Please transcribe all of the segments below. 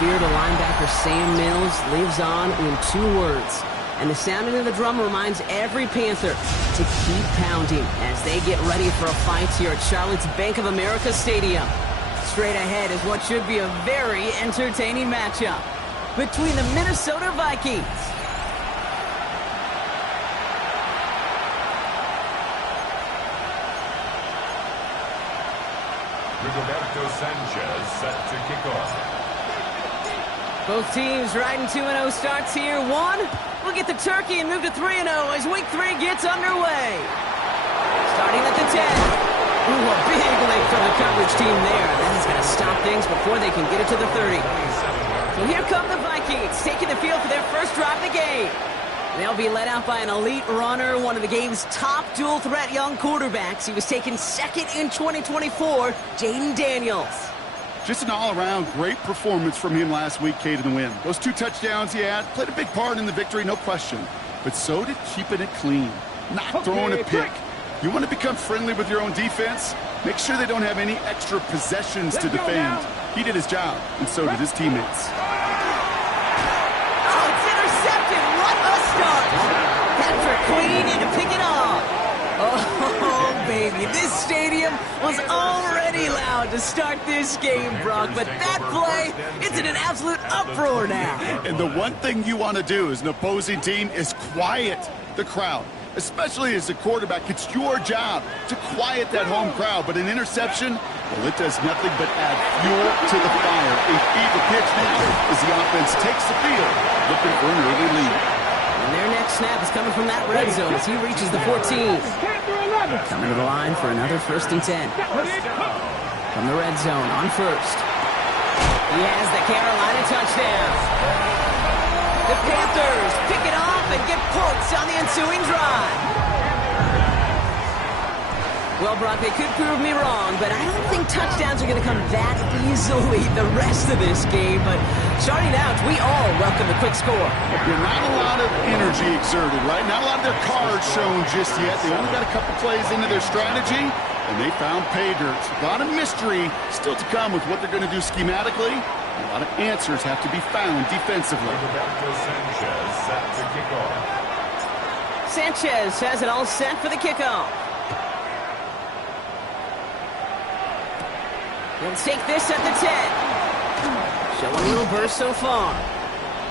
spirit of linebacker Sam Mills lives on in 2 words. And the sounding of the drum reminds every Panther to keep pounding as they get ready for a fight here at Charlotte's Bank of America Stadium. Straight ahead is what should be a very entertaining matchup between the Minnesota Vikings Roberto Sanchez set to kick off. Both teams riding 2-0 starts here. We'll get the turkey and move to 3-0 as week 3 gets underway. Starting at the 10. Ooh, a big leap from the coverage team there. That is going to stop things before they can get it to the 30. So here come the Vikings, taking the field for their first drive of the game. They'll be led out by an elite runner, one of the game's top dual-threat young quarterbacks. He was taken second in 2024, Jaden Daniels. Just an all-around great performance from him last week, Kate, in the win. Those 2 touchdowns he had played a big part in the victory, no question. But so did keeping it clean, not throwing a pick. You want to become friendly with your own defense? Make sure they don't have any extra possessions to defend. He did his job, and so did his teammates. Oh, it's intercepted. What a start. Patrick Queen in to pick it off. Oh, baby, this stadium was already loud to start this game, Brock, but that play, it's in an absolute uproar now. And the one thing you want to do as an opposing team is quiet the crowd, especially as a quarterback. It's your job to quiet that home crowd, but an interception, well, it does nothing but add fuel to the fire. A fever pitch now as the offense takes the field, looking for an early lead. And their next snap is coming from that red zone as he reaches the 14. Coming to the line for another 1st and 10. From the red zone on first. He has the Carolina touchdown. The Panthers pick it off and get points on the ensuing drive. Well, Brock, they could prove me wrong, but I don't think touchdowns are going to come that easily the rest of this game. But starting out, we all welcome the quick score. Not a lot of energy exerted, right? Not a lot of their cards shown just yet. They only got a couple plays into their strategy, and they found pay dirt. A lot of mystery still to come with what they're going to do schematically. A lot of answers have to be found defensively. Sanchez set to kick off. Sanchez has it all set for the kickoff. He'll take this at the 10. Showing a little burst so far.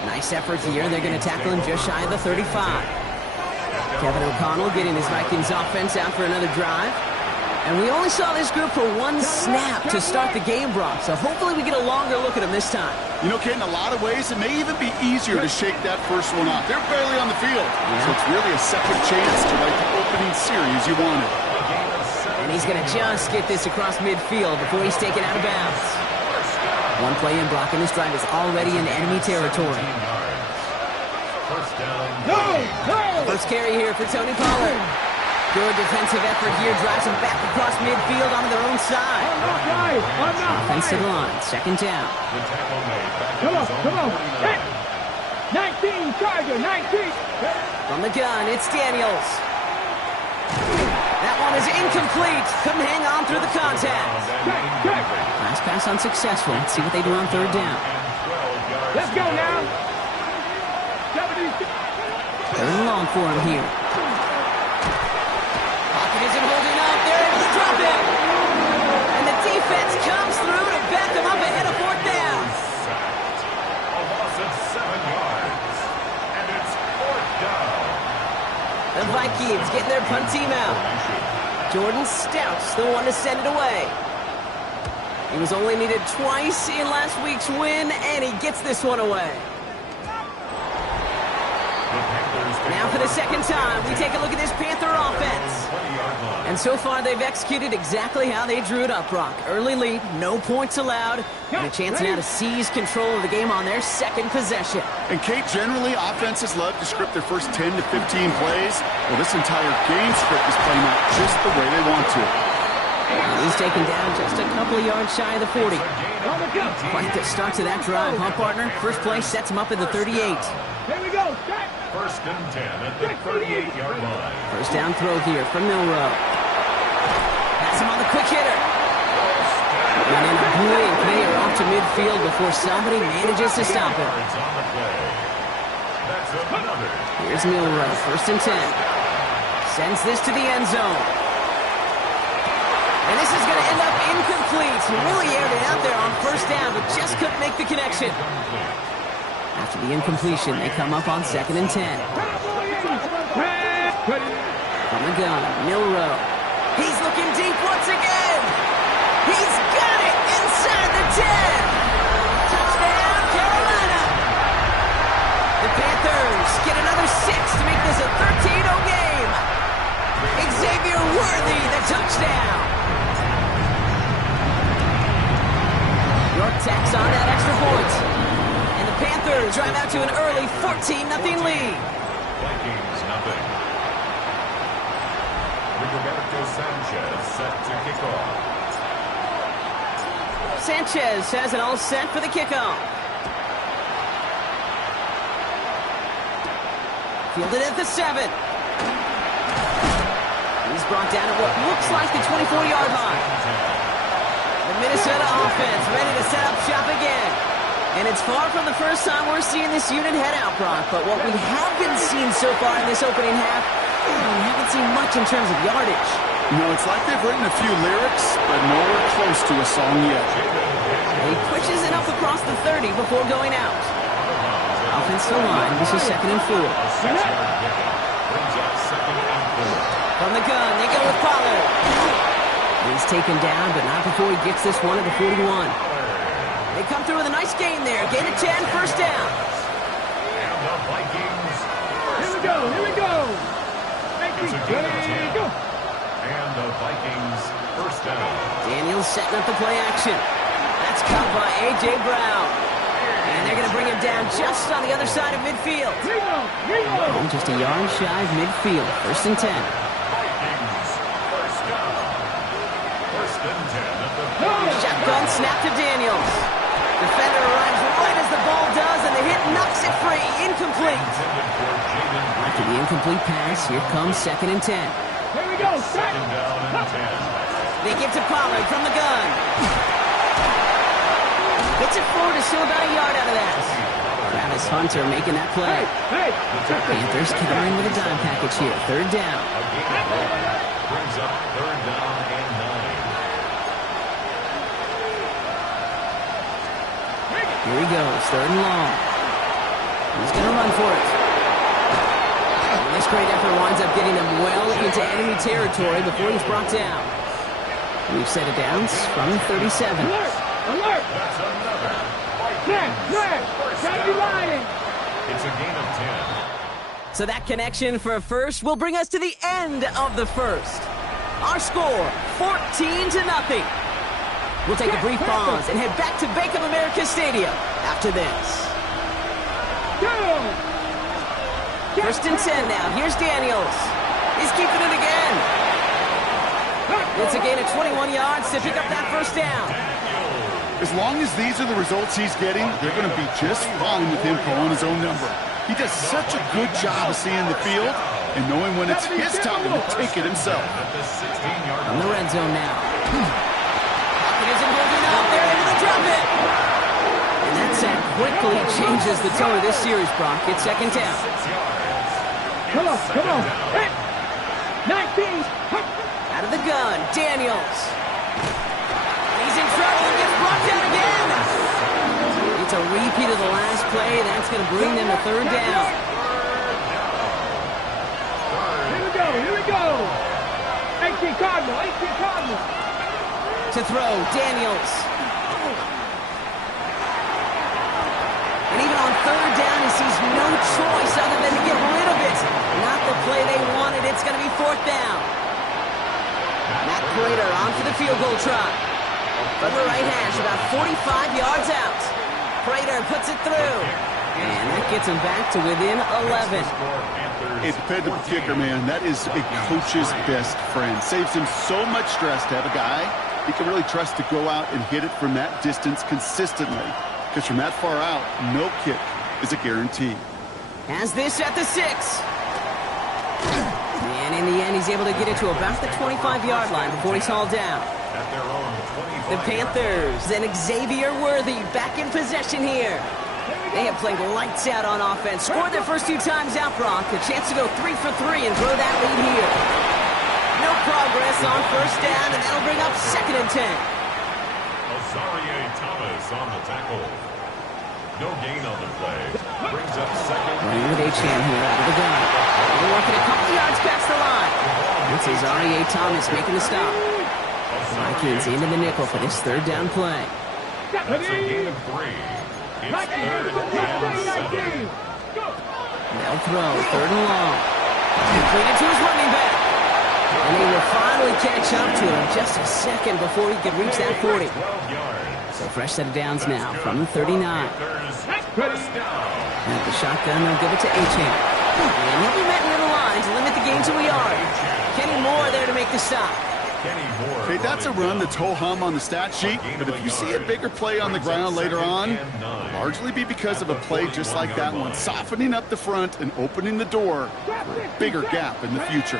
Nice effort here. They're going to tackle him just shy of the 35. Kevin O'Connell getting his Vikings offense out for another drive. And we only saw this group for 1 snap to start the game, Brock. So hopefully we get a longer look at him this time. You know, Kate, in a lot of ways, it may even be easier to shake that first one off. They're barely on the field. So it's really a second chance to write the opening series you wanted. And he's going to just get this across midfield before he's taken out of bounds. One play in, Brock, and this drive is already in enemy territory. First carry here for Tony Pollard. Good defensive effort here, drives him back across midfield onto their own side. Offensive line, 2nd down. Come on. 19, Charger, 19. From the gun, it's Daniels. That one is incomplete. Couldn't hang on through the contact. Last pass unsuccessful. Let's see what they do on 3rd down. Let's go now. 3rd and long for him here. Pocket isn't holding up. They're able to drop it. And the defense comes through to back them up ahead of 4th down. A loss of 7 yards. And it's 4th down. The Vikings getting their punt team out. Jordan Stout's the one to send it away. He was only needed twice in last week's win, and he gets this one away. Now for the 2nd time, we take a look at this Panther offense. And so far, they've executed exactly how they drew it up, Brock. Early lead, no points allowed, and a chance now to seize control of the game on their 2nd possession. And, Kate, generally, offenses love to script their first 10 to 15 plays. Well, this entire game script is playing out just the way they want to. He's taken down just a couple of yards shy of the 40. Quite the start to that drive, huh, partner? First play sets him up at the 38. Here we go. 1st and 10 at the 38-yard line. First down throw here from Milrow. That's him on the quick hitter. And in a blink, they are off to midfield before somebody manages to stop him. Yards on the play. That's another. Here's Milrow, 1st and 10. Sends this to the end zone. And this is going to end up incomplete. He really aired it out there on 1st down, but just couldn't make the connection. After the incompletion, they come up on 2nd and 10. From the gun, Milrow. He's looking deep once again. He's got it inside the 10. Touchdown, Carolina. The Panthers get another 6 to make this a 13-0 game. Xavier Worthy, the touchdown. York tacks on that extra point. And the Panthers drive out to an early 14-0 lead. Vikings nothing. Roberto Sanchez set to kick off. Sanchez has it all set for the kickoff. Fielded at the 7. He's brought down at what looks like the 24-yard line. The Minnesota offense ready to set up shop again. And it's far from the first time we're seeing this unit head out, Brock. But what we have been seeing so far in this opening half, we haven't seen much in terms of yardage. No, it's like they've written a few lyrics, but nowhere close to a song yet. He pushes it up across the 30 before going out. Offensive line, this is 2nd and 4. From the gun, they go with Pollard. He's taken down, but not before he gets this one at the 41. They come through with a nice gain there. Gain of 10, 1st down. And the Vikings. Here we go, here we go. It's a gain of 10. And the Vikings 1st down. Daniels setting up the play action. That's caught by A.J. Brown. And they're going to bring him down just on the other side of midfield. Oh, just a yard shy of midfield. 1st and 10. Vikings 1st down. 1st and 10 at the Shotgun snap to Daniels. Defender arrives right as the ball does, and the hit knocks it free. Incomplete. After the incomplete pass, here comes 2nd and 10. Here we go, set. 2nd down and 10. They give to Pollard from the gun. Gets it forward to still about a yard out of that. Travis Hunter making that play. Hey, Panthers countering with a dime package here. 3rd down. A gain of 11 brings up 3rd down and 9. Here he goes, 3rd and long. He's going to run for it. And this great effort winds up getting them well into enemy territory before he's brought down. We've set it downs from 37. alert, alert. That's another. Gotta be lying. It's a gain of 10. So that connection for a first will bring us to the end of the first. Our score, 14-0. We'll take a brief pause and head back to Bank of America Stadium after this. Go. 1st and 10 now. Here's Daniels. He's keeping it again. It's a gain of 21 yards to pick up that 1st down. As long as these are the results he's getting, they're going to be just fine with him calling his own number. He does such a good job of seeing the field and knowing when it's his time to take it himself. On the red zone now. Pocket isn't holding up. They're able to drop it. And that sack quickly changes the tone of this series, Brock. It's 2nd down. Come on. Hey. 19. Out of the gun, Daniels. He's in trouble and gets brought down again. It's a repeat of the last play. That's going to bring them to 3rd down. Here we go. 18 Cardinal. To throw, Daniels. And even on 3rd down, he sees no choice other than to get rid of it. Not the play they wanted. It's going to be 4th down. Matt Prater on for the field goal try. From the right hash, about 45 yards out. Prater puts it through. And that gets him back to within 11. A dependable kicker, man. That is a coach's best friend. Saves him so much stress to have a guy he can really trust to go out and hit it from that distance consistently. Because from that far out, no kick is a guarantee. Has this at the 6. And in the end, he's able to get it to about the 25-yard line before he's hauled down. at their own 25. The Panthers and Xavier Worthy back in possession here. They have played lights out on offense. Scored their first 2 times out, Brock. A chance to go 3 for 3 and grow that lead here. No progress on first down, and that'll bring up 2nd and 10. Azarie Thomas on the tackle. No gain on the play. Brings up 2nd. Running with Achane here out of the gun. They're working a couple yards past the line. It's Azarie Thomas making the stop. Vikings into the nickel for this 3rd down play. That's a gain of 3. It's 3rd and 7. They'll throw 3rd and long. Completed to his running back. And he will finally catch up to him just a second before he could reach that 40. 12 yards. So fresh set of downs now from the 39. First down. And the shotgun, they'll give it to Achane. And he'll be met near the line to limit the gain to a yard. Kenny Moore there to make the stop. Hey, that's a run that's ho-hum on the stat sheet, but if you see a bigger play on the ground later on, it'll largely be because of a play just like that one, softening up the front and opening the door for a bigger gap in the future.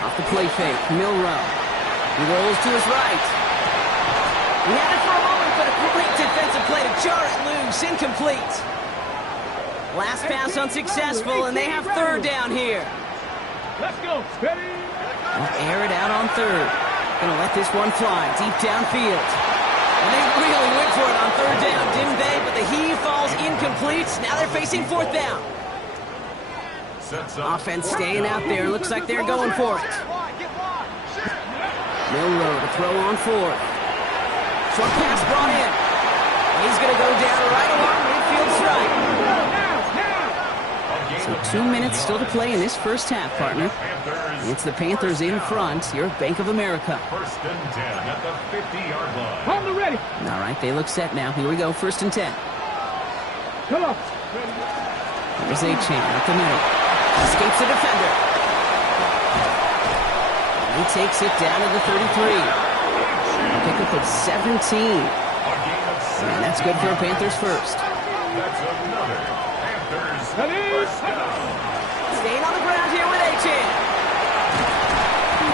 Off the play fake, Milrow. He rolls to his right. He had it for a moment, but a great defensive play to jar it loose, incomplete. Last pass unsuccessful, and they have 3rd down here. Let's go. Ready? They'll air it out on 3rd. Gonna let this one fly deep downfield. And they really went for it on 3rd down, didn't they? But the heave falls incomplete. Now they're facing 4th down. Offense staying out there. Looks like they're going for it. Milrow to throw on 4th. Short pass brought in. He's going to go down right along midfield strike. So 2 minutes still to play in this first half, partner. It's the Panthers in front. You're Bank of America. 1st and 10 at the 50-yard line. On the ready. All right, they look set now. Here we go, 1st and 10. Come on. Here's Achane up the middle. Escapes the defender. And he takes it down to the 33. Pick up at 17. And that's good for a Panthers first. That's another Panthers first down. Staying on the ground here with Achane.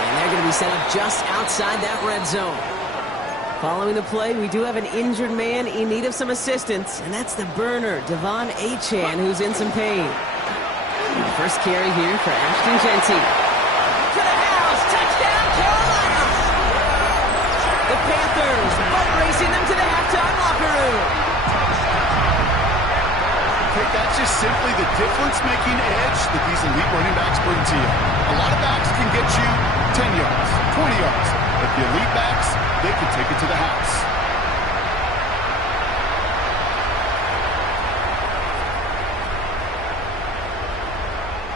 And they're going to be set up just outside that red zone. Following the play, we do have an injured man in need of some assistance, and that's the burner, Devon Achane, who's in some pain. First carry here for Ashton Genty. To the house, touchdown, Carolina! The Panthers boat racing them to the halftime locker room. Okay, that's just simply the difference-making edge that these elite running backs bring to you. A lot of backs can get you 10 yards, 20 yards, but the elite backs, they can take it to the house.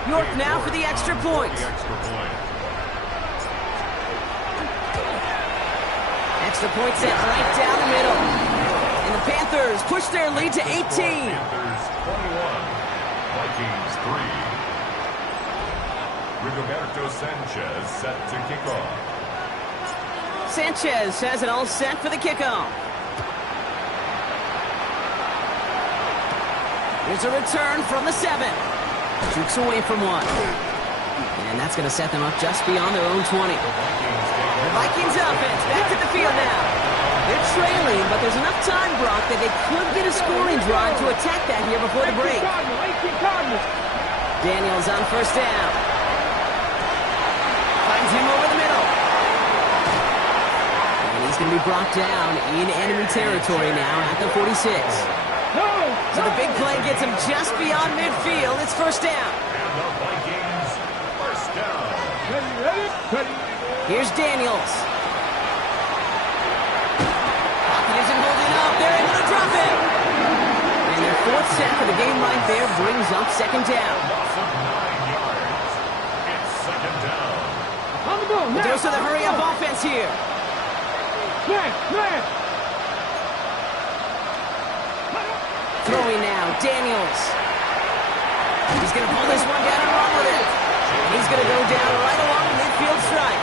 York now for the extra point. Extra point set right down the middle. And the Panthers push their lead to 18. Panthers 21, Vikings 3. Rigoberto Sanchez set to kick off. Sanchez has it all set for the kickoff. Here's a return from the 7. Jukes away from 1. And that's going to set them up just beyond their own 20. The Vikings offense back to the field now. They're trailing, but there's enough time, Brock, that they could get a scoring drive to attack that here before the break. Daniels on first down. Finds him over the middle. And he's going to be brought down in enemy territory now at the 46. So the big play gets him just beyond midfield. It's first down. And the Vikings first down. Here's Daniels. Pocket isn't holding up. They're able to drop it. And their 4th sack of the game right there brings up 2nd down. Loss of 9 yards. It's 2nd down. On the ball. The dose of the hurry-up offense here. Throwing now, Daniels. He's going to pull this one down and run with it. He's going to go down right along the midfield strike.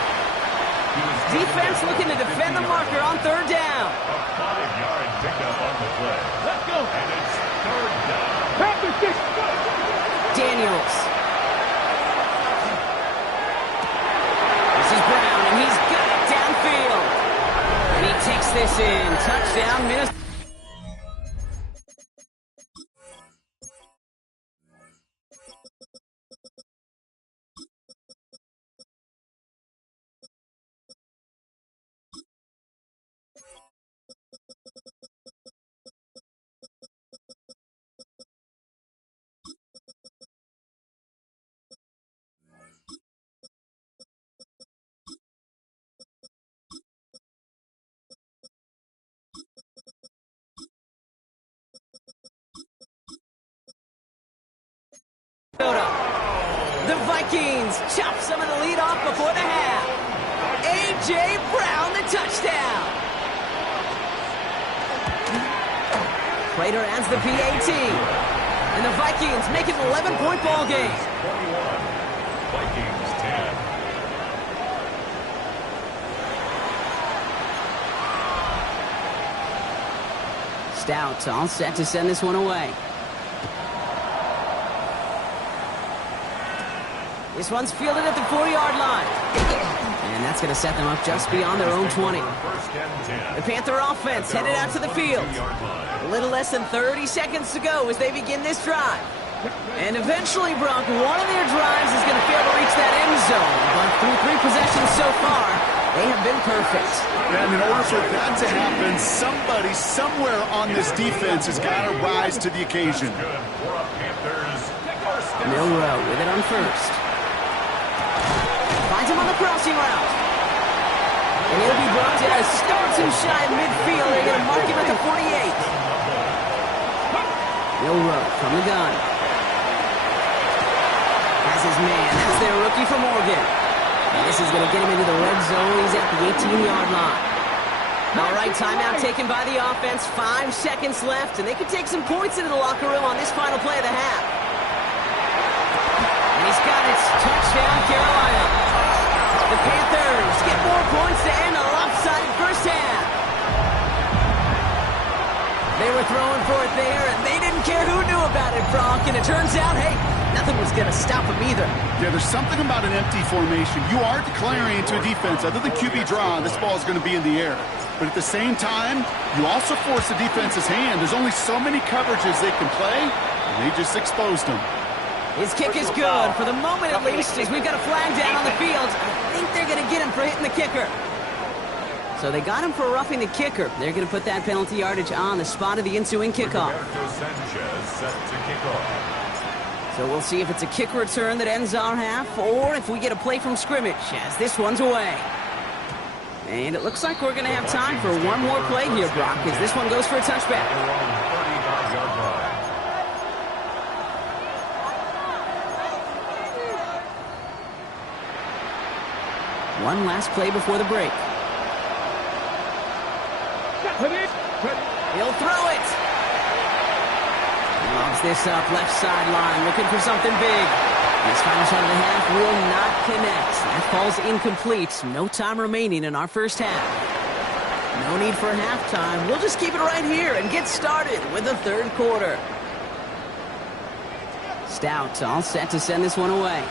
Defense looking to defend the marker on 3rd down. A 5-yard pickup on the play. Let's go. And it's 3rd down. Daniels. This is Brown, and he's got it downfield. this in. Touchdown, Minnesota. The Vikings chop some of the lead off before the half. A.J. Brown, the touchdown. Prater adds the PAT. And the Vikings make it an 11-point ball game. 21. Vikings 10. Stout all set to send this one away. This one's fielded at the 40-yard line. And that's going to set them up just beyond their own 20. The Panther offense headed out to the field. A little less than 30 seconds to go as they begin this drive. And eventually, Brock, one of their drives is going to fail to reach that end zone. But through 3 possessions so far, they have been perfect. And in order for that to happen, somebody somewhere on this defense has got to rise to the occasion. Milrow with it on first. Finds him on the crossing route. And he'll be brought down a stone too shy of midfield. They're going to mark him at the 48. Milrow from the gun. Has his man. That's their rookie from Oregon. And this is going to get him into the red zone. He's at the 18-yard line. All right, timeout taken by the offense. 5 seconds left, and they can take some points into the locker room on this final play of the half. And he's got it. Touchdown, Carolina. The Panthers get more points to end a lopsided first half. They were throwing for it there, and they didn't care who knew about it, Brock. And it turns out, hey, nothing was going to stop them either. Yeah, there's something about an empty formation. You are declaring into a defense, other than QB draw, this ball is going to be in the air. But at the same time, you also force the defense's hand. There's only so many coverages they can play, and they just exposed them. His kick is good, for the moment at least, as we've got a flag down on the field. I think they're going to get him for hitting the kicker. So they got him for roughing the kicker. They're going to put that penalty yardage on the spot of the ensuing kickoff. So we'll see if it's a kick return that ends our half, or if we get a play from scrimmage, as this one's away. And it looks like we're going to have time for one more play here, Brock, as this one goes for a touchback. One last play before the break. He'll throw it. Lobs this up, left sideline, looking for something big. This final shot of the half will not connect. That falls incomplete. No time remaining in our first half. No need for halftime. We'll just keep it right here and get started with the third quarter. Stout all set to send this one away.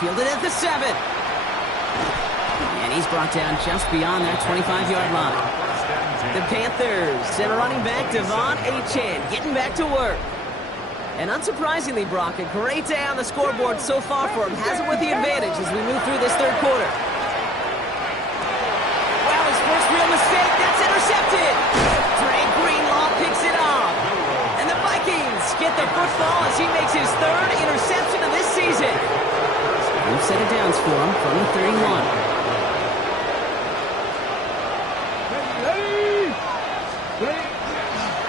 Fielded at the 7. And he's brought down just beyond that 25-yard line. The Panthers send a running back, Devon Achane, getting back to work. And unsurprisingly, Brock, a great day on the scoreboard so far for him. Has it with the advantage as we move through this third quarter. Wow, his first real mistake. That's intercepted. Dre Greenlaw picks it off. And the Vikings get the football as he makes his third interception of this season. We've set it down for him from the 31.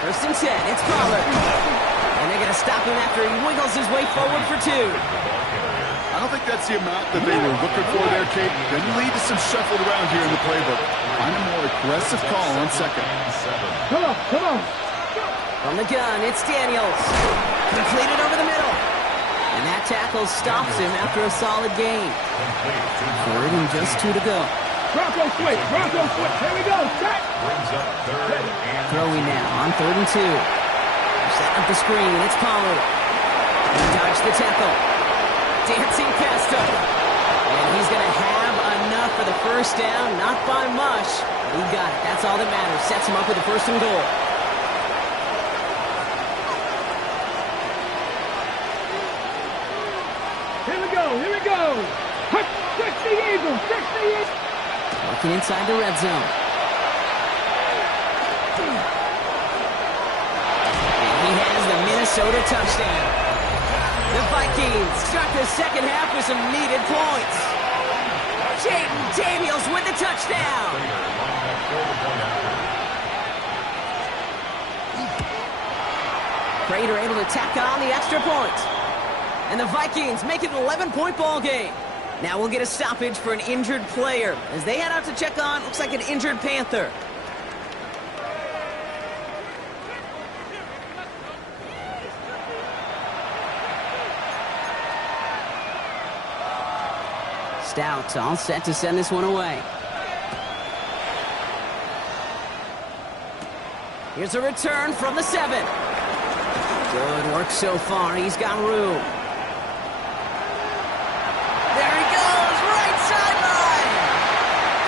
First and 10, it's Pollard. And they're going to stop him after he wiggles his way forward for 2. I don't think that's the amount that they were looking for there, Kate. Going to lead to some shuffled around here in the playbook. Find a more aggressive call on second. Come on, come on. From the gun, it's Daniels. Completed over the middle. And that tackle stops him after a solid gain. Third and just 2 to go. Bronco switch, Bronco switch. Here we go, check. Throwing now on 3rd and 2. Setting up the screen, it's Pollard. He dodged the tackle. Dancing past him. And he's going to have enough for the first down. Not by much. He got it. That's all that matters. Sets him up with the first and goal. Here we go. Here we go. Fix the Eagles. Fix the Eagles. Working inside the red zone. And he has the Minnesota touchdown. The Vikings start the second half with some needed points. Jaden Daniels with the touchdown. Prater able to tack on the extra point. And the Vikings make it an 11-point ball game. Now we'll get a stoppage for an injured player. As they head out to check on, looks like an injured Panther. Stout all set to send this one away. Here's a return from the 7. Good work so far. He's got room. There he goes, right sideline.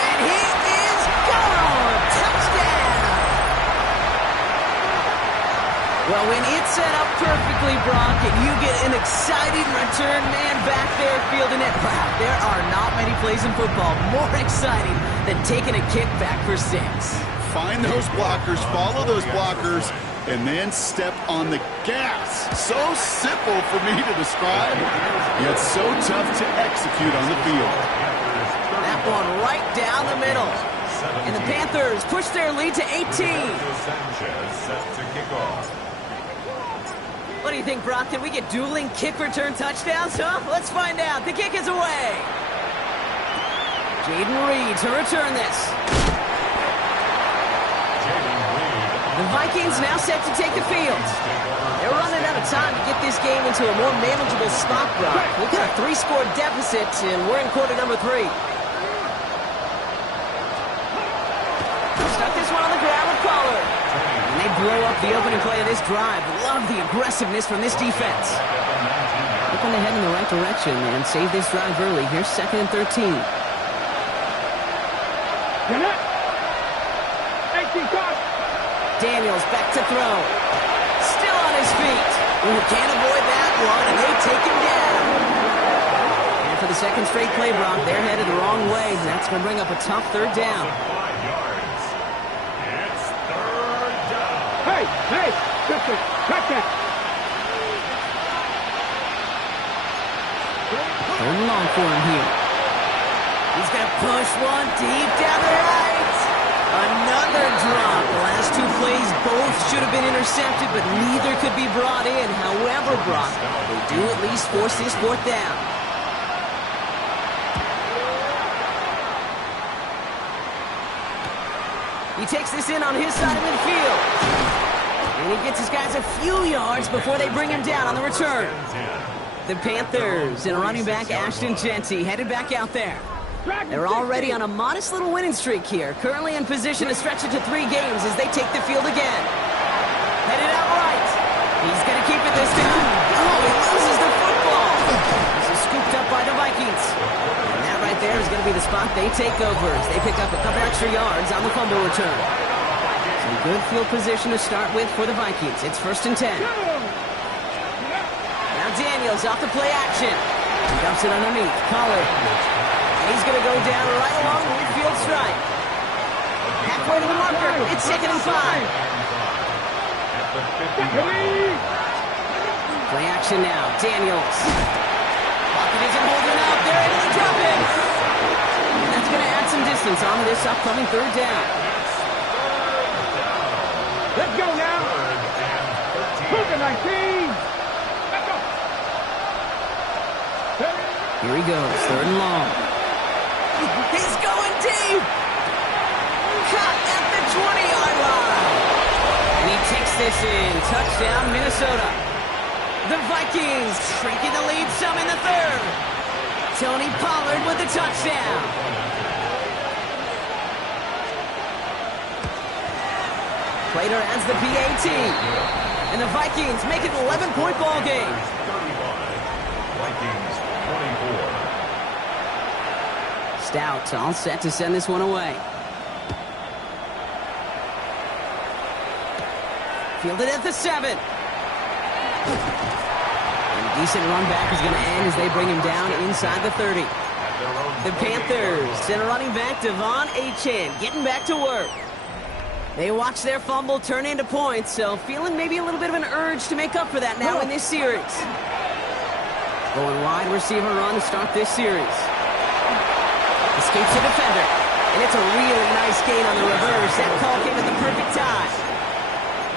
And he is gone. Touchdown. Well, when it's set up perfectly, Brock, and you get an exciting return man back there fielding it, wow, there are not many plays in football more exciting than taking a kick back for 6. Find those blockers, follow those blockers, and then step on the gas. So simple for me to describe, yet so tough to execute on the field. That one right down the middle. And the Panthers push their lead to 18. What do you think, Brock? Can we get dueling kick return touchdowns, huh? Let's find out. The kick is away. Jaden Reed to return this. The Vikings now set to take the field. They're running out of time to get this game into a more manageable spot, Brock. We've got a 3-score deficit, and we're in quarter number 3. Stuck this one on the ground with Pollard. And they blow up the opening play of this drive. Love the aggressiveness from this defense. Looking to head in the right direction and save this drive early. Here's 2nd and 13. Daniels back to throw. Still on his feet. Ooh, can't avoid that one, and they take him down. And for the second straight play, Brock, they're headed the wrong way, and that's going to bring up a tough 3rd down. It's 3rd down. Hey, check that. 3rd and long for him here. He's going to push one deep down the right. Another drop. The last 2 plays both should have been intercepted, but neither could be brought in. However, Brock, they do at least force this 4th down. He takes this in on his side of midfield. And he gets his guys a few yards before they bring him down on the return. The Panthers and running back Ashton Jeanty headed back out there. They're already on a modest little winning streak here. Currently in position to stretch it to 3 games as they take the field again. Headed out right. He's going to keep it this time. Oh, he loses the football. This is scooped up by the Vikings. And that right there is going to be the spot they take over as they pick up a couple extra yards on the fumble return. Some good field position to start with for the Vikings. It's 1st and 10. Now Daniels off the play action. He dumps it underneath. Pollard. And he's going to go down right along the midfield stripe. Halfway to the marker. It's 2nd and 5. Play action now. Daniels. Pocket isn't holding up. They're able to drop it. And that's going to add some distance on this upcoming 3rd down. Let's go now. 19. Let's go. Here he goes. 3rd and long. He's going deep. Caught at the 20-yard line. And he takes this in. Touchdown, Minnesota. The Vikings shrinking the lead some in the 3rd. Tony Pollard with the touchdown. Prater adds the PAT. And the Vikings make it an 11-point ball game. 35. Vikings 24. Passed out, all set to send this one away. Fielded at the 7. And a decent run back is going to end as they bring him down inside the 30. The Panthers send a running back, Devon Achane, getting back to work. They watch their fumble turn into points, so feeling maybe a little bit of an urge to make up for that now in this series. Going wide receiver run to start this series. Escapes the defender, and it's a really nice gain on the reverse. That call came at the perfect time.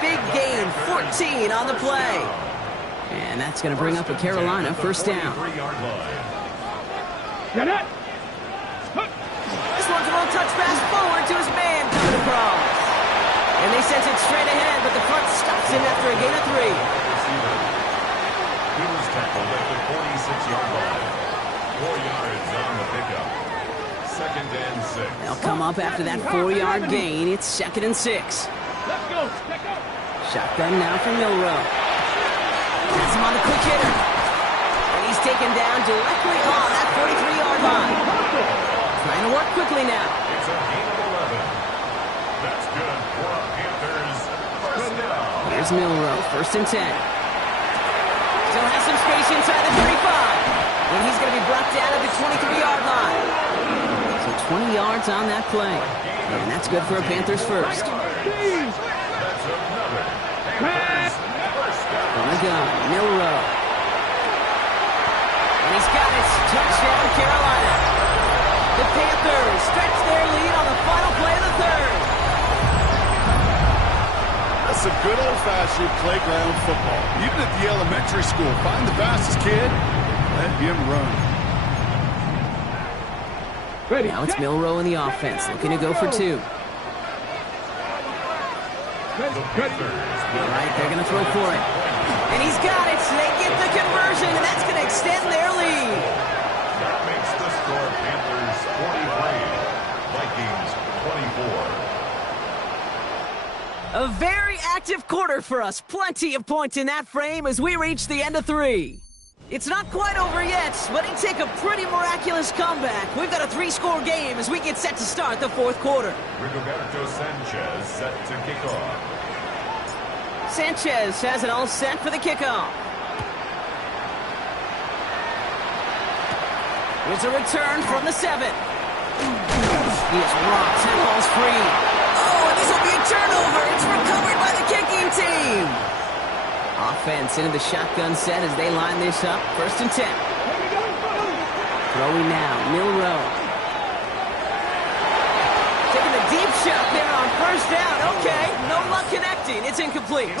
Big gain, 14 on the play. And that's going to bring up a Carolina first down. This one's a little touch pass forward to his man coming across. And they sent it straight ahead, but the front stops him after a gain of 3. He was tackled at the 46-yard line. 4 yards on the pickup. 2nd and 6. They'll come up after that 4-yard gain. It's 2nd and 6. Let's go. Shotgun now for Milrow. Has him on the quick hitter. And he's taken down directly on that 43-yard line. Trying to work quickly now. It's a gain of 11. That's good for Panthers. First down. Here's Milrow, 1st and 10. Still has some space inside the 35. And he's going to be brought down at the 23-yard line. So 20 yards on that play. And that's good for a Panthers first. That's another Panthers first down. On the gun, Milrow. And he's got it. Touchdown, Carolina. The Panthers stretch their lead on the final play of the 3rd. That's some good old-fashioned playground football. Even at the elementary school, find the fastest kid, let him run. Ready. Now it's Milrow in the offense, looking to go for 2. All right, they're going to throw for it. And he's got it. So they get the conversion, and that's going to extend their lead. That makes the score Panthers 43, Vikings 24. A very active quarter for us. Plenty of points in that frame as we reach the end of 3. It's not quite over yet, but it take a pretty miraculous comeback. We've got a 3-score game as we get set to start the 4th quarter. Rigoberto Sanchez set to kick off. Sanchez has it all set for the kickoff. Here's a return from the 7. He is rocked. That ball's free. Oh, and this will be a turnover. It's recovered by the kicking team. Offense into the shotgun set as they line this up. 1st and 10. Throwing now, Milrow. Taking a deep shot there on 1st down. Okay, no luck connecting. It's incomplete.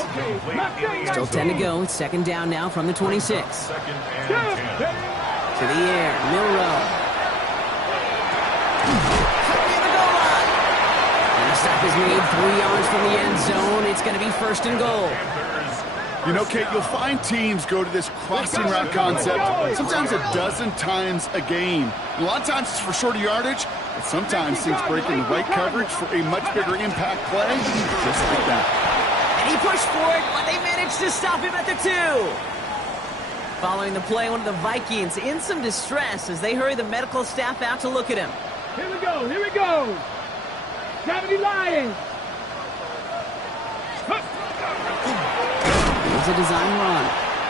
Still 10 to go. It's 2nd down now from the 26. 2nd and 10. To the air, Milrow. Cutting the goal line. And the stop is made 3 yards from the end zone. It's going to be 1st and goal. You know, Kate, you'll find teams go to this crossing route concept sometimes a dozen times a game. And a lot of times it's for shorter yardage, but sometimes teams break in the right coverage for a much bigger impact play, just like that. And he pushed for it, but they managed to stop him at the 2. Following the play, one of the Vikings in some distress as they hurry the medical staff out to look at him. Here we go. 70 Lions. It's a design run.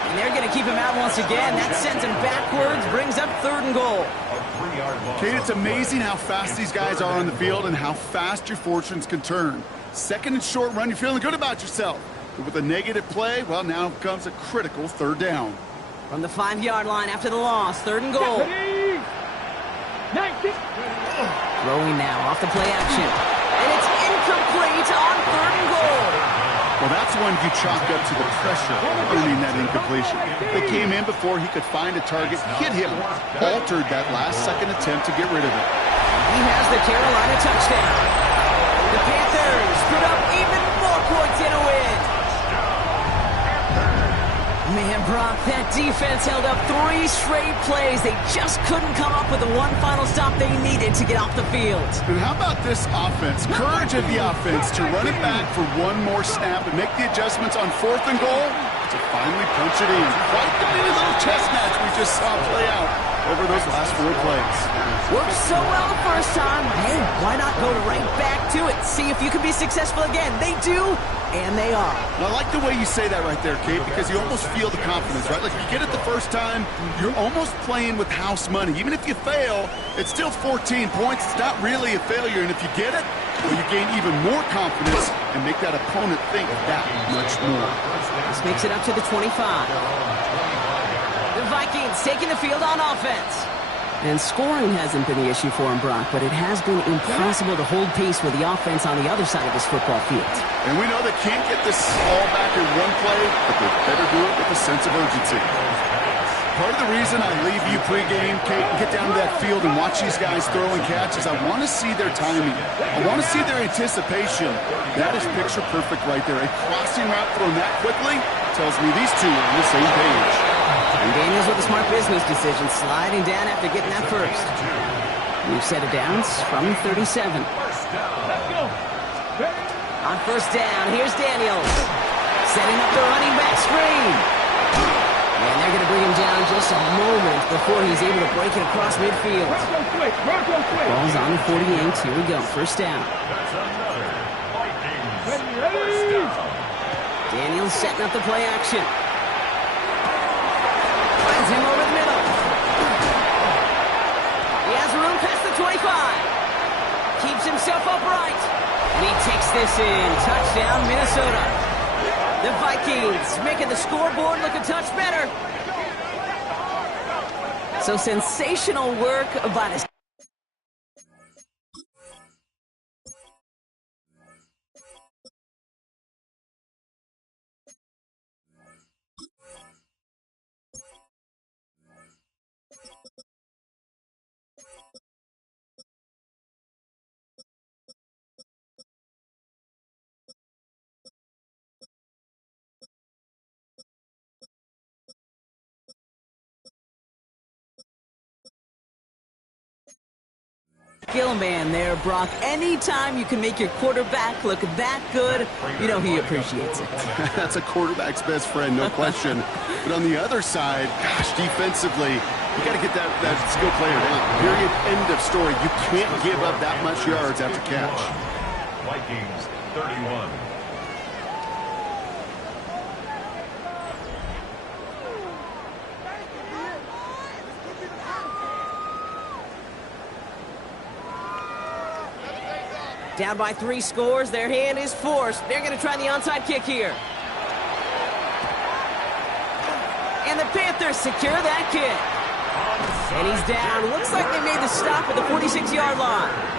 And they're going to keep him out once again. That sends him backwards, brings up 3rd and goal. A 3-yard loss. Kate, it's amazing how fast these guys are on the field and how fast your fortunes can turn. 2nd and short run, you're feeling good about yourself. But with a negative play, well, now comes a critical 3rd down. From the 5-yard line after the loss, 3rd and goal. Throwing now off the play action. And it's incomplete on 3rd and goal. Well, that's one you chalk up to the pressure earning that incompletion. They came in before he could find a target, hit him, altered that last-second attempt to get rid of it. He has the Carolina touchdown. The Panthers put up even more points in a win. Man, Brock, that defense held up 3 straight plays. They just couldn't come up with the one final stop they needed to get off the field. And how about this offense? Courage of the offense to run it back for one more snap and make the adjustments on 4th and goal to finally punch it in. Quite the little chess match we just saw play out. over those last 4 plays. Worked so well the first time. Hey, why not go right back to it? See if you can be successful again. They do, and they are. And I like the way you say that right there, Kate, because you almost feel the confidence, right? Like if you get it the first time, you're almost playing with house money. Even if you fail, it's still 14 points. It's not really a failure. And if you get it, well, you gain even more confidence and make that opponent think that much more. This makes it up to the 25. The Vikings taking the field on offense. And scoring hasn't been the issue for him, Brock, but it has been impossible to hold pace with the offense on the other side of this football field. And we know they can't get this all back in one play, but they better do it with a sense of urgency. Part of the reason I leave you pregame, Kate, and get down to that field and watch these guys throw and catch is I want to see their timing. I want to see their anticipation. That is picture perfect right there. A crossing route thrown that quickly tells me these two are on the same page. And Daniels with a smart business decision, sliding down after getting that first. We've set it down from 37. Let's go. On first down, here's Daniels. Setting up the running back screen. And they're going to bring him down just a moment before he's able to break it across midfield. Bronco quick. Bronco quick. Ball's on the 48. Here we go. First down. That's another Vikings Ready. first down. Daniels setting up the play action. Finds him over the middle. He has room past the 25. Keeps himself upright. And he takes this in. Touchdown, Minnesota. The Vikings making the scoreboard look a touch better. So sensational work by his... skill man there, Brock. Anytime you can make your quarterback look that good, you know he appreciates it. That's a quarterback's best friend, no question. But on the other side, gosh, defensively, you got to get that skill player down. Period. End of story. You can't give up that much yards after catch. Vikings 31. Down by 3 scores, their hand is forced. They're going to try the onside kick here. And the Panthers secure that kick. And he's down. Looks like they made the stop at the 46-yard line.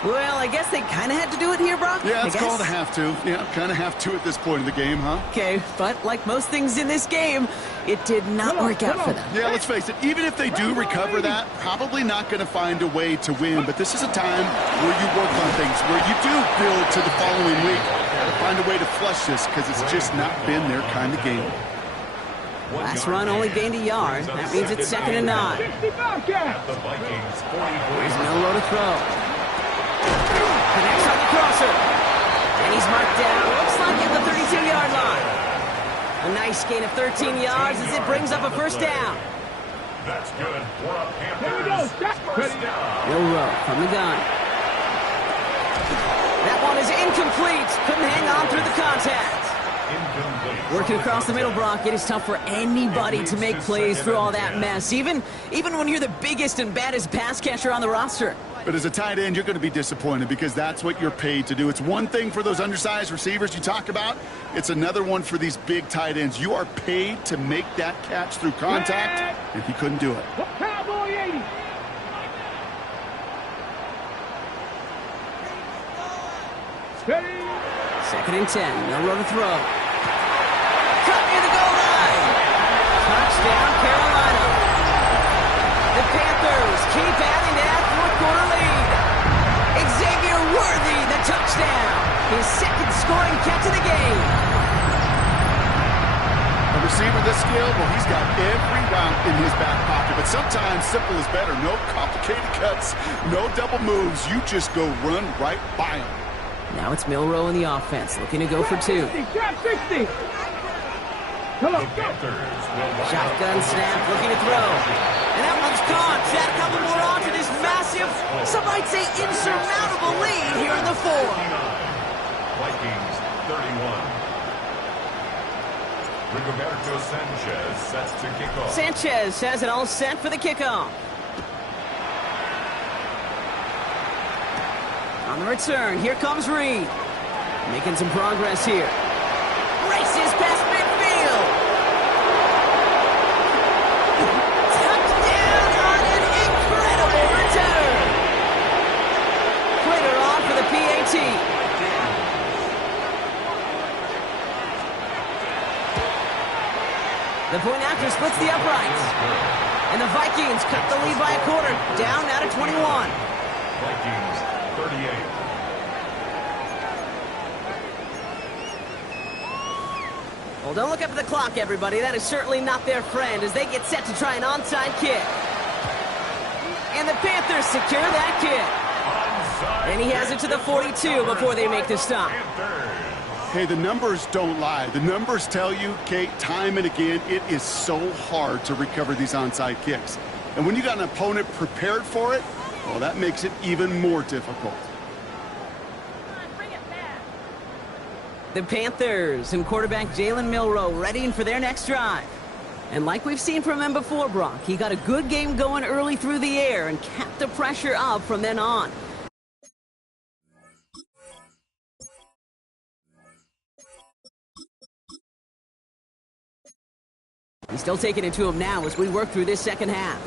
Well, I guess they kind of had to do it here, Brock. Yeah, it's called a have to. Yeah, kind of have to at this point in the game, huh? Okay, but like most things in this game, it did not work out for them. Yeah, let's face it, even if they do recover that, probably not going to find a way to win. But this is a time where you work on things, where you do build to the following week to find a way to flush this, because it's just not been their kind of game. Last run only gained a yard. That means it's 2nd and 9. At the Vikings 44. There's Milroe to throw. Connects on the crosser. And he's marked down. Looks like at the 32-yard line. A nice gain of 13 yards as it brings up a first down. That's good for a Here we go. Panthers first down. Milroe from the gun. That one is incomplete. Couldn't hang on through the contact. Incomplete. Working across the middle, Brock, it is tough for anybody to make plays through all that mess, even when you're the biggest and baddest pass catcher on the roster. But as a tight end, you're going to be disappointed because that's what you're paid to do. It's one thing for those undersized receivers you talk about. It's another one for these big tight ends. You are paid to make that catch through contact, and he couldn't do it. Cowboy 80. Steady. 2nd and 10. Milroe to throw. Cut near the goal line. Touchdown, Carolina. The Panthers keep adding to that fourth-quarter lead. Xavier Worthy, the touchdown. His 2nd scoring catch of the game. A receiver this skilled, well, he's got every route in his back pocket. But sometimes simple is better. No complicated cuts, no double moves. You just go run right by him. Now it's Milroe in the offense, looking to go for 2. Trap 60. Hello. Panthers will Shotgun snap, looking to throw. And that one's caught. Add a couple more on to this massive, some might say insurmountable lead here in the fourth. Vikings 31. Rigoberto Sanchez sets to kick off. Sanchez has it all set for the kickoff. On the return, here comes Reed. Making some progress here. Races past midfield. Touchdown on an incredible return. Prater on for the PAT. The point after splits the uprights. And the Vikings cut the lead by a quarter. Down now to 21. Vikings 38. Well, don't look up at the clock, everybody. That is certainly not their friend as they get set to try an onside kick. And the Panthers secure that kick. And he has it to the 42 before they make the stop. Hey, the numbers don't lie. The numbers tell you, Kate, time and again, it is so hard to recover these onside kicks. And when you got an opponent prepared for it, well, that makes it even more difficult. The Panthers and quarterback Jalen Milroe readying for their next drive. And like we've seen from him before, Brock, he got a good game going early through the air and kept the pressure up from then on. He's still taking it to him now as we work through this second half.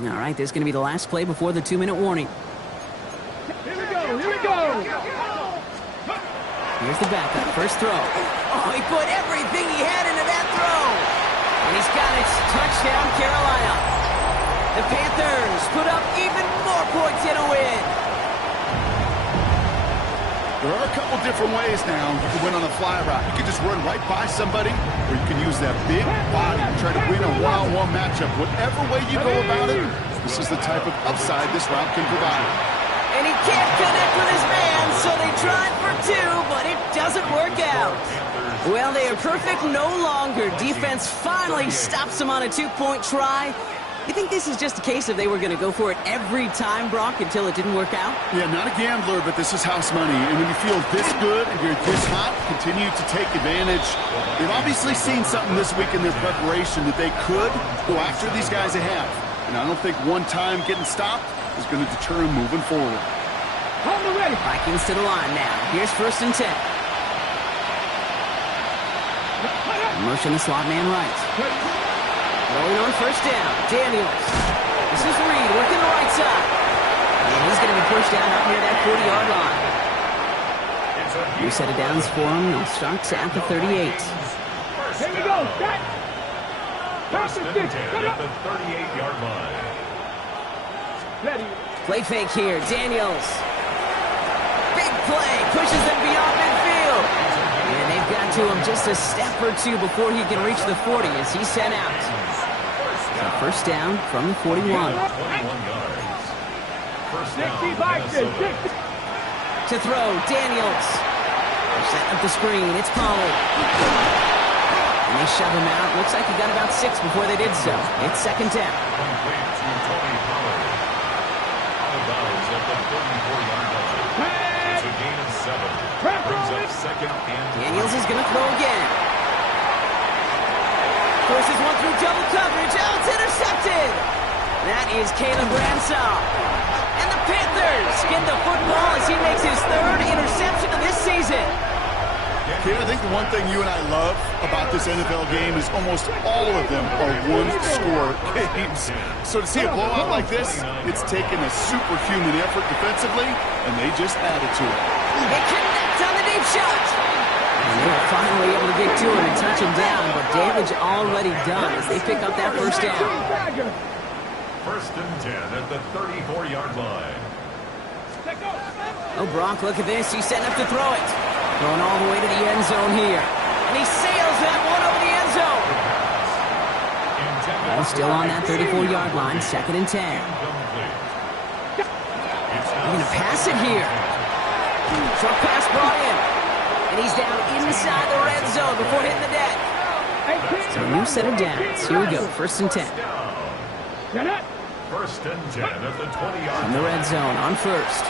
All right, this is going to be the last play before the 2-minute warning. Here we go, here we go. Here's the backup, first throw. Oh, he put everything he had into that throw. And he's got it, touchdown Carolina. The Panthers put up even more points in a win. There are a couple different ways now you can win on a fly route. You can just run right by somebody, or you can use that big body and try to win a one-on-one matchup. Whatever way you go about it, this is the type of upside this route can provide. And he can't connect with his man, so they tried for two, but it doesn't work out. Well, they are perfect no longer. Defense finally stops them on a two-point try. You think this is just a case of they were going to go for it every time, Brock, until it didn't work out? Yeah, not a gambler, but this is house money. And when you feel this good and you're this hot, continue to take advantage. They've obviously seen something this week in their preparation that they could go after these guys they have. And I don't think one time getting stopped is going to deter them moving forward. Hold it ready. Vikings to the line now. Here's 1st and 10. Motion the slot man right. Rolling on 1st down. Daniels. This is Reed working the right side. And he's going to be pushed down up near that 40-yard line. New set of downs for him. They'll start at the 38. Here we go. Set. First and 10 at the 38-yard line. Ready. Play fake here. Daniels. Big play. Pushes them beyond midfield. And they've got to him just a step or two before he can reach the 40 as he's sent out. So 1st down from the 41. 21 yards. First down, 65, Minnesota. To throw, Daniels. Setting up the screen. It's Pollard. And they shove him out. Looks like he got about 6 before they did so. It's 2nd down. Complete to Tony Pollard. Out of bounds at the 34-yard line. It's a gain of 7. Brings up 2nd and Daniels is going to throw again. Forces one through double coverage. Oh, it's intercepted. That is Caleb Branshaw. And the Panthers get the football as he makes his 3rd interception of this season. Kid, I think the one thing you and I love about this NFL game is almost all of them are one-score games. So to see a blowout like this, it's taken a superhuman effort defensively, and they just added to it. They connect on the deep shot. And they were finally able to get to him and touch him down, but damage already done as they pick up that 1st down. 1st and 10 at the 34-yard line. Oh, Brock, look at this. He's setting up to throw it. Going all the way to the end zone here. And he sails that one over the end zone. Ball still on that 34-yard line, 2nd and 10. They're going to pass it here. Short pass brought in. And he's down inside the red zone before hitting the deck. So New set of downs. Here we go, 1st and 10. Get it. 1st and 10 at the 20-yard In the red zone on 1st.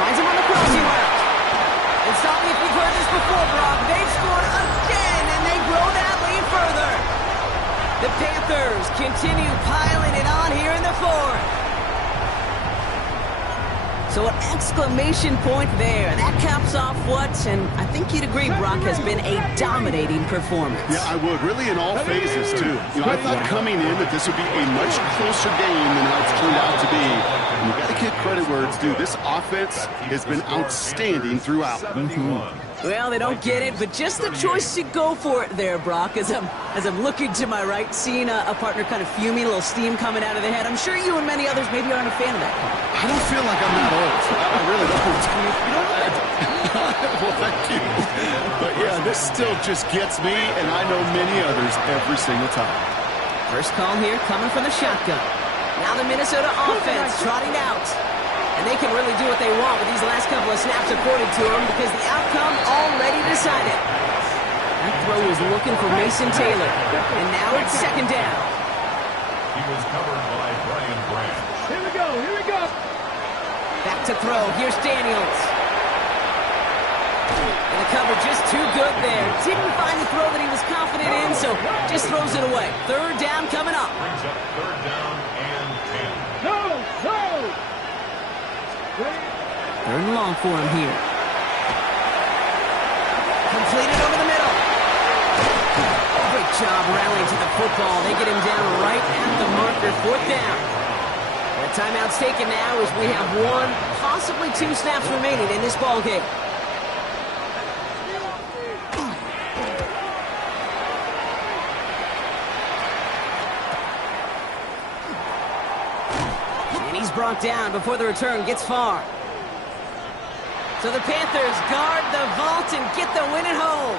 Finds him on the crossing route. And stop me if you've heard this before, Brock. They've scored again, and they grow that lead further. The Panthers continue piling it on here in the 4th. So an exclamation point there. That caps off what, and I think you'd agree, Brock, has been a dominating performance. Yeah, I would. Really in all phases, too. I thought coming in that this would be a much closer game than how it's turned out to be. And you got to give credit where it's due. This offense has been outstanding throughout. Well, they don't get it, but just the choice to go for it there, Brock, as I'm looking to my right, seeing a partner kind of fuming, a little steam coming out of the head. I'm sure you and many others maybe aren't a fan of that. I don't feel like I'm that old. I really don't. Well, thank you. But, yeah, this still just gets me, and I know many others every single time. First call here coming from the shotgun. Now the Minnesota offense trotting out. And they can really do what they want with these last couple of snaps according to them because the outcome already decided. That throw was looking for Mason Taylor. And now it's 2nd down. He was covered by Brian Branch. Here we go. Here we go. Back to throw. Here's Daniels. And the cover just too good there. Didn't find the throw that he was confident in, so just throws it away. 3rd down coming up. Brings up 3rd down and 10. No. 3rd and long for him here. Completed over the middle. Great job rallying to the football. They get him down right at the marker. 4th down. The timeout's taken now as we have 1, possibly 2 snaps remaining in this ball game. And he's brought down before the return gets far. So the Panthers guard the vault and get the win at home.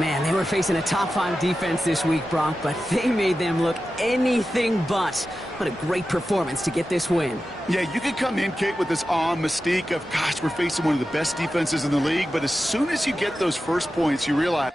Man, they were facing a top 5 defense this week, Brock, but they made them look anything but. What a great performance to get this win. Yeah, you could come in, Kate, with this mystique of, gosh, we're facing one of the best defenses in the league, but as soon as you get those first points, you realize